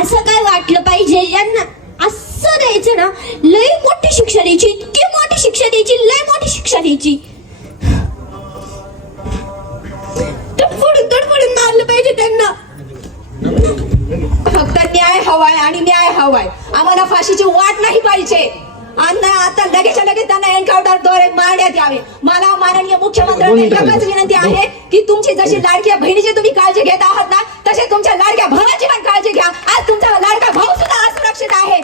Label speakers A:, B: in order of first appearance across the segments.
A: असं काय वाटलं पाहिजे? यांना असं द्यायचं ना लय मोठी शिक्षा द्यायची इतकी मोठी शिक्षा द्यायची लय मोठी शिक्षा द्यायची. तडफडून तडफडून मारलं पाहिजे त्यांना. फक्त न्याय हवाय आणि न्याय हवाय. आम्हाला फाशीची वाट नाही पाहिजे. आणि आता लगेच लगेच त्यांना एन्काउंटरद्वारे मारण्यात यावे. मला माननीय मुख्यमंत्र्यांना एकच विनंती आहे की तुमची जशी लाडक्या बहिणीची तुम्ही काळजी घेत आहात ना तसे तुमच्या लाडक्या भावाची पण काळजी घ्या. आज तुमचा लाडका भाऊ सुद्धा असुरक्षित आहे.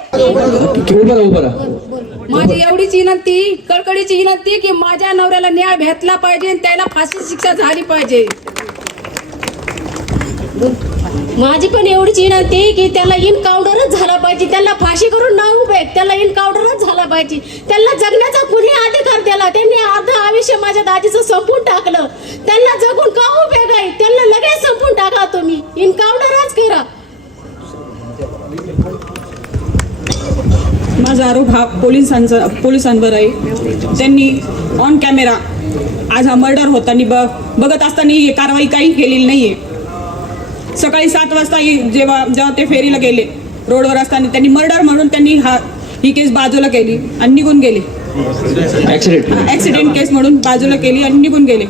B: माझी एवढीच विनंती कळकळीची विनंती की माझ्या नवऱ्याला न्याय भेटला पाहिजे आणि त्याला फाशी शिक्षा झाली पाहिजे.
A: माझी पण एवढीच विनंती की त्याला इनकाउंटरच झाला पाहिजे. त्याला फाशी करून न उभे त्याला इनकाउंटरच झाला पाहिजे. त्याला जगण्याचा कुणी अधिकार त्याला? त्यांनी अर्ध आयुष्य माझ्या दाजीचं संपून टाकलं. त्यांना जगून का उपयोग आहे? त्यांना लगेच संपून टाका तुम्ही. इनकाउंटरच करा.
C: माझा आरोप हा पोलिसांचा पोलिसांवर आहे. त्यांनी ऑन कॅमेरा आज हा मर्डर होताना बघत असताना ही कारवाई काही केलेली नाहीये. सकाळी सात वाजता ही- जेव्हा जेव्हा ते फेरीला गेले रोडवर असताना त्यांनी मर्डर म्हणून त्यांनी हा ही केस बाजूला केली आणि निघून गेले.
D: ऍक्सिडेंट
C: केस म्हणून बाजूला केली आणि निघून गेले.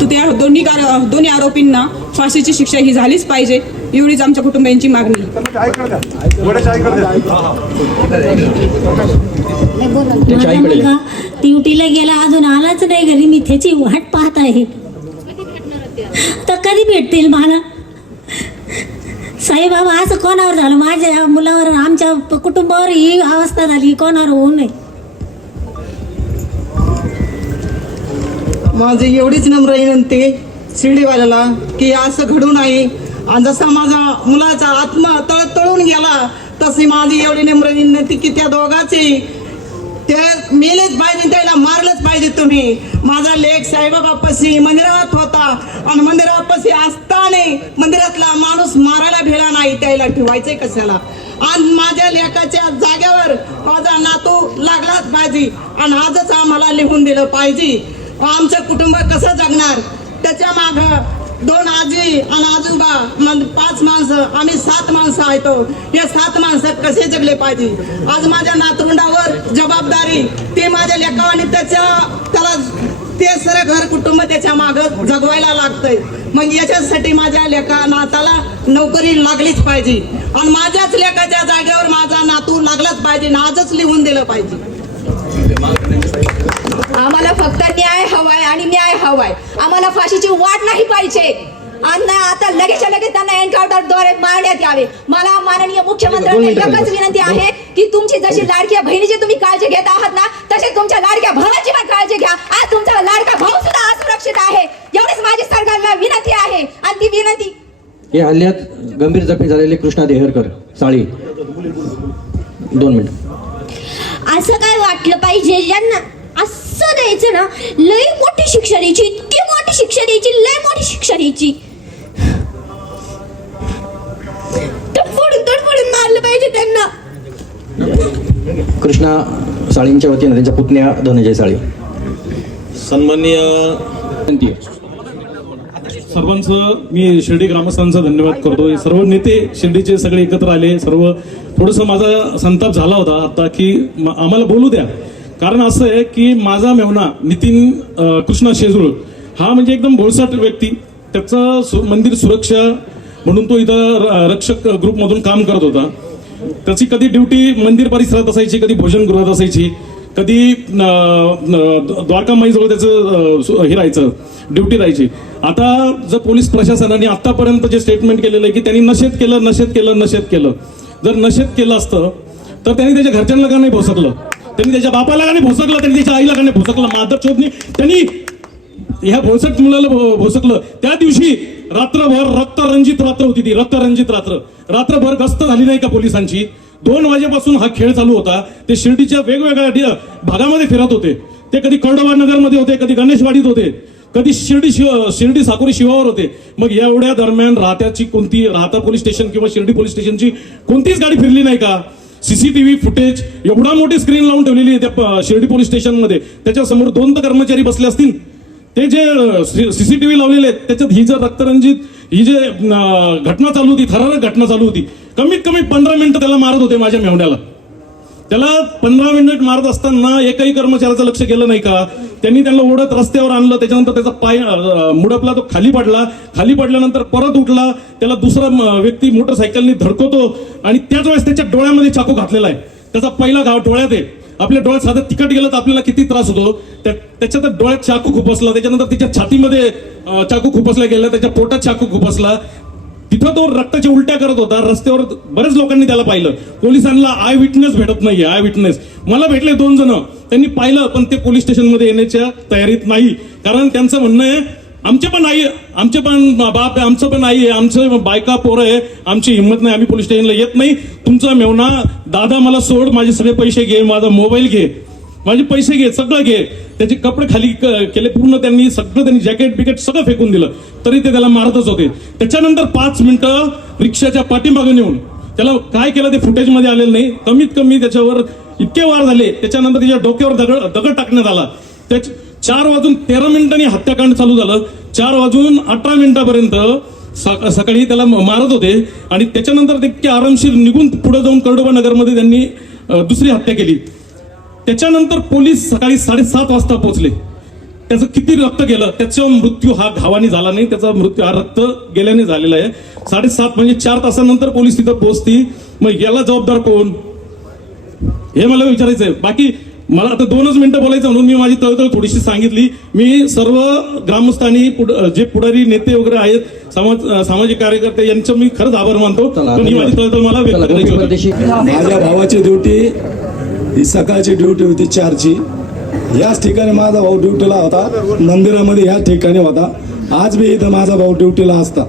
C: तर त्या दोन्ही दोन्ही आरोपींना फाशीची शिक्षा ही झालीच पाहिजे एवढीच आमच्या कुटुंबियांची मागणी.
A: माझा मुलगा ड्युटीला गेला अजून आलाच नाही घरी मी त्याची वाट पाहत आहे. तर कधी भेटतील मला? साई बाबा असं कोणावर झालं? माझ्या मुलावर आमच्या कुटुंबावर ही अवस्था झाली. कोणावर होऊ नये.
E: माझी एवढीच नम्र विनंती शिर्डीवाल्याला की असं घडू नये आणि जसा माझा मुलाचा आत्मा तळतळून गेला तशी माझी एवढी नम्र विनंती की त्या दोघाची ते मेलेच पाहिजे त्याला मारलंच पाहिजे तुम्ही. माझा लेख साईबाबापाशी मंदिरात होता. नाही. मंदिरातला माणूस मारायला भेला नाही त्याला ठेवायचंय कशाला? आणि माझ्या लेखाच्या जागेवर माझा नातू लागलाच पाहिजे. आणि आजच आम्हाला लिहून दिलं पाहिजे. आमचं कुटुंब कसं जगणार? त्याच्या माग दोन आजी आणि आजोबा पाच माणसं आम्ही सात माणसं आहेत. हे सात माणसं कसे जगले पाहिजे? आज माझ्या नातरुंडावर जबाबदारी ते माझ्या लेखावानी त्याच्या त्याला ते सर घर कुटुंब त्याच्या माग जगवायला लागतंय. मग याच्यासाठी माझ्या लेखा नाताला नोकरी लागलीच पाहिजे. आणि माझ्याच लेखाच्या जागेवर माझा नातू लागलाच पाहिजे. आजच लिहून दिलं पाहिजे.
A: आम्हाला फक्त न्याय हवाय आणि न्याय हवाय. आम्हाला फाशीची वाट नाही पाहिजे. आणि आता लगेच लगेच त्यांना एन्काउंटरद्वारे मारण्यात यावे. मला माननीय मुख्यमंत्र्यांना एकच विनंती आहे की तुमची जशी लाडक्या बहिणीची तुम्ही काळजी घेत आहात ना तशी तुमच्या
D: या हल्ल्यात गंभीर जखमी झालेले कृष्णा देहरकर साळी. दोन मिनिट.
A: असं काय वाटलं पाहिजे? यांना असं द्यायचं ना लय मोठी शिक्षा द्यायची इतकी मोठी शिक्षा द्यायची लय मोठी शिक्षा द्यायची. तडफडून तडफडून मारलं पाहिजे त्यांना.
D: कृष्णा साळींच्या वतीनं त्यांच्या पुतण्या धनंजय साळी.
F: सन्माननीय. सर्वांचं मी शिर्डी ग्रामस्थांचा धन्यवाद करतो. सर्व नेते शिर्डीचे सगळे एकत्र आले. सर्व थोडंसं माझा संताप झाला होता आता की आम्हाला बोलू द्या. कारण असं आहे की माझा मेवना नितीन कृष्णा शेजूळ हा म्हणजे एकदम भोळसाट व्यक्ती. त्याचं सु- मंदिर सुरक्षा म्हणून तो इथं र- रक्षक ग्रुपमधून काम करत होता. त्याची कधी ड्युटी मंदिर परिसरात असायची कधी भोजनगृहात असायची. कधी द्वारकामाईजवळ त्याचं हे राहायचं ड्युटी राहायची. आता जर पोलीस प्रशासनाने आतापर्यंत जे स्टेटमेंट केलेलं आहे की त्यांनी नशेत केलं नशेत केलं नशेत केलं. जर नशेत केलं असतं तर त्यांनी त्याच्या घरच्यांना का नाही भोसकलं? त्यांनी त्याच्या बापाला का नाही भोसकलं? त्यांनी त्याच्या आईला का नाही भोसकलं? माधव चोधनी त्यांनी ह्या भोसक मुलाला भो- भोसकलं. त्या दिवशी रात्रभर रक्तरंजित रात्र होती ती रक्तरंजित रात्र. रात्रभर गस्त झाली नाही का पोलिसांची? दोन वाजेपासून हा खेळ चालू होता. ते शिर्डीच्या वेगवेगळ्या भागामध्ये फिरत होते. ते कधी कर्डोबा नगरमध्ये होते कधी गणेशवाडीत होते कधी शिर्डी शिव शिर्डी साकोरी शिवावर होते. मग एवढ्या दरम्यान राहत्याची कोणती राहता पोलीस स्टेशन किंवा शिर्डी पोलीस स्टेशनची कोणतीच गाडी फिरली नाही का? सीसीटीव्ही फुटेज एवढा मोठी स्क्रीन लावून ठेवलेली आहे त्या शिर्डी पोलीस स्टेशनमध्ये. त्याच्यासमोर दोन तर कर्मचारी बसले असतील. ते जे सीसीटीव्ही लावलेले आहेत त्याच्यात ही जर रक्तरंजित ही जे घटना चालू होती थरारक घटना चालू होती कमीत कमी पंधरा मिनिटं त्याला मारत होते माझ्या मेवण्याला. त्याला पंधरा मिनिट मारत असताना एकही कर्मचाऱ्याचं लक्ष गेलं नाही का? त्यांनी त्यांना ओढत रस्त्यावर आणलं त्याच्यानंतर त्याचा पाय मुडपला तो खाली पडला. खाली पडल्यानंतर परत उठला त्याला दुसरा व्यक्ती मोटरसायकलनी धडकवतो आणि त्याच वेळेस त्याच्या डोळ्यामध्ये चाकू घातलेला आहे. त्याचा पहिला घाव डोळ्यात आहे. आपल्या डोळ्यात साधं तिकट गेलं तर आपल्याला किती त्रास होतो? त्या- डोळ्यात चाकू खुपसला त्याच्यानंतर त्याच्या छातीमध्ये चाकू खुपसला गेला त्याच्या पोटात चाकू खुपसला तिथं तो रक्ताच्या उलट्या करत होता. रस्त्यावर बरेच लोकांनी त्याला पाहिलं. पोलिसांना आय विटनेस भेटत नाहीये आय विटनेस मला भेटले दोन जण. त्यांनी पाहिलं पण ते पोलीस स्टेशनमध्ये येण्याच्या तयारीत नाही. कारण त्यांचं म्हणणं आहे आमचे पण आई आमचे पण बाप आहे आमचं पण आई आहे आमचं बायका पोरं आहे आमची हिंमत नाही आम्ही पोलीस स्टेशनला येत नाही. तुमचा मेवना दादा मला सोड माझे सगळे पैसे घे माझा मोबाईल घे माझे पैसे घे सगळं घे. त्याचे कपडे खाली क- केले पूर्ण त्यांनी सगळं त्यांनी जॅकेट बिकेट सगळं फेकून दिलं. तरी ते त्याला मारतच होते. त्याच्यानंतर पाच मिनिटं रिक्षाच्या पाठीमागे नेऊन त्याला काय केलं ते फुटेजमध्ये आलेलं नाही. कमीत कमी त्याच्यावर इतके वार झाले त्याच्यानंतर त्याच्या डोक्यावर दगड दगड टाकण्यात आला. त्याच्या चार वाजून तेरा मिनिटांनी हत्याकांड चालू झालं. चार वाजून अठरा मिनिटापर्यंत सकाळी त्याला मारत होते. आणि त्याच्यानंतर ते आरामशीर निघून पुढे जाऊन कर्डोबा नगरमध्ये त्यांनी दुसरी हत्या केली. त्याच्यानंतर पोलीस सकाळी साडेसात वाजता पोहोचले. त्याचं किती रक्त गेलं त्याचा मृत्यू हा घावाने झाला नाही त्याचा मृत्यू हा रक्त गेल्याने झालेला आहे. साडेसात म्हणजे चार तासानंतर पोलीस तिथं पोहोचती मग याला जबाबदार कोण? हे मला विचारायचं आहे बाकी मला आता दोनच मिनिटं बोलायचं म्हणून मी माझी तळतळ थोडीशी सांगितली. मी सर्व ग्रामस्थांनी पुढ- जे पुढारी नेते वगैरे आहेत समाज सामाजिक कार्यकर्ते यांचं मी खरंच आभार मानतो. पण ही माझी. तळतळ मला व्यक्त करायची होती.
G: माझ्या भावाची ड्युटी ही सकाळची ड्युटी होती चारची. याच ठिकाणी माझा भाऊ ड्युटीला होता मंदिरामध्ये याच ठिकाणी होता. आज मी इथं माझा भाऊ ड्युटीला असता.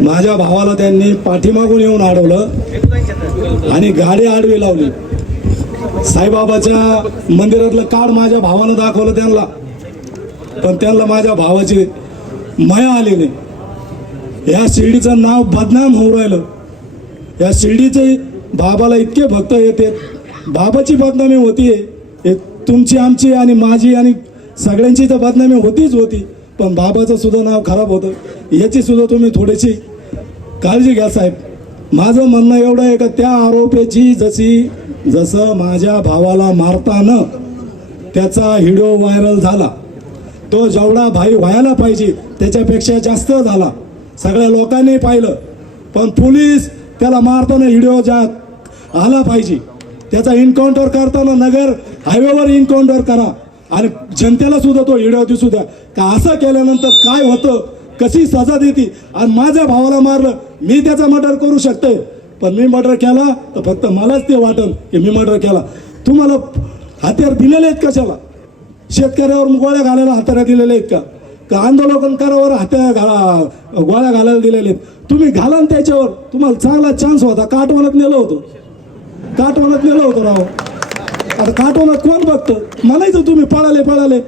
G: माझ्या भावाला त्यांनी पाठीमागून येऊन अडवलं आणि गाडी आडवी लावली. साईबाबाच्या मंदिरातलं कार्ड माझ्या भावानं दाखवलं त्यांना. पण त्यांना माझ्या भावाची माया आली नाही. या शिर्डीचं नाव बदनाम होऊ राहिलं. या शिर्डीचे बाबाला इतके भक्त येते. बाबाची बदनामी होतीये. हे तुमची आमची आणि माझी आणि सगळ्यांची तर बदनामी होतीच होती. पण बाबाचं सुद्धा नाव खराब होतं. याची सुद्धा तुम्ही थोडीशी काळजी घ्या साहेब. माझं म्हणणं एवढं आहे का त्या आरोप्याची जशी जसं माझ्या भावाला मारताना त्याचा व्हिडिओ व्हायरल झाला तो जेवढा भाई व्हायला पाहिजे त्याच्यापेक्षा जास्त झाला. सगळ्या लोकांनी पाहिलं पण पोलीस त्याला मारताना व्हिडिओ ज्या आला पाहिजे त्याचा इन्काउंटर करताना नगर हायवेवर इन्काउंटर करा आणि जनतेला सुद्धा तो व्हिडिओ दिसू द्या. का असं केल्यानंतर काय होतं कशी सजा देते? आणि माझ्या भावाला मारलं मी त्याचा मर्डर करू शकते पण मी मर्डर केला तर फक्त मलाच ते वाटल की मी मर्डर केला. तुम्हाला हत्यार दिलेले आहेत कशाला? शेतकऱ्यावर गोळ्या घालायला हातारा दिलेले आहेत का? का आंदोलनकारावर हत्या घाला गोळ्या घालायला दिलेले आहेत? तुम्ही घालाल त्याच्यावर. तुम्हाला चांगला चान्स होता. काटवनात नेलं होतं. काटवनात नेलं होतं राव. आता काटवनात कोण बघतं? म्हणायचं तुम्ही पळाले पळाले.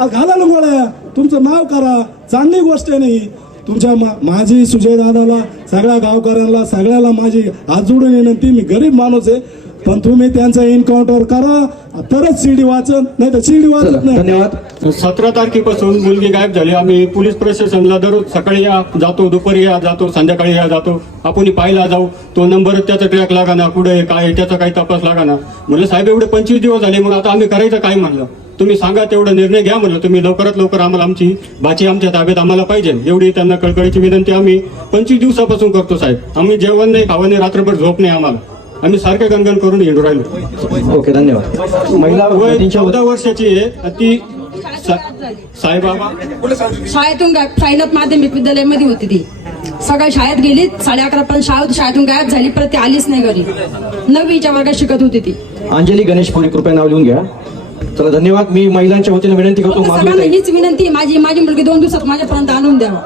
G: घाला ना गोळ्या. तुमचं नाव करा. चांगली गोष्ट आहे नाही तुमच्या मा माझी सुजय दादाला सगळ्या गावकऱ्यांना सगळ्याला माझी हात जोडून विनंती मी गरीब माणूस आहे पण तुम्ही त्यांचा एन्काउंटर करा तरच शिडी वाचन नाही तर शिडी वाचत नाही.
D: धन्यवाद.
H: सतरा तारखेपासून मुलगी गायब झाली. आम्ही पोलीस प्रशासनला दररोज सकाळी या जातो दुपारी या जातो संध्याकाळी या जातो. आपण पाहायला जाऊ. तो नंबर त्याचा ट्रॅक लागा ना कुठे काय आहे, त्याचा काही तपास लागा ना म्हणलं साहेब एवढे पंचवीस दिवस झाले मग आता आम्ही करायचं काय म्हणलं? तुम्ही सांगा तेवढा निर्णय घ्या म्हणलं तुम्ही लवकरात लवकर आम्हाला आमची बाची आमच्या ताब्यात आम्हाला पाहिजे. एवढी त्यांना कळकळीची विनंती आम्ही पंचवीस दिवसापासून करतो साहेब. आम्ही जेवण नाही खावं नाही रात्रभर झोप नाही आम्हाला. आम्ही सारखे गणगण करून येऊ राहिलो.
D: ओके धन्यवाद. महिला
H: वय चौदा वर्षाची आहे. ती सा- साईबाबा
B: शाळेतून साईनाथ माध्यमिक विद्यालयामध्ये होती ती. सकाळी शाळेत गेली साडे अकरा पर्यंत शाळेत शाळेतून गायब झाली परत ती आलीच नाही घरी. नववीच्या वर्गात शिकत होती ती.
D: अंजली गणेश पुरी कृपया नाव लिहून घ्या. चला धन्यवाद. मी महिलांच्या वतीने विनंती करतो.
B: हीच विनंती आहे, माझी माझी मुलगी दोन दिवसात माझ्यापर्यंत आणून द्यावा.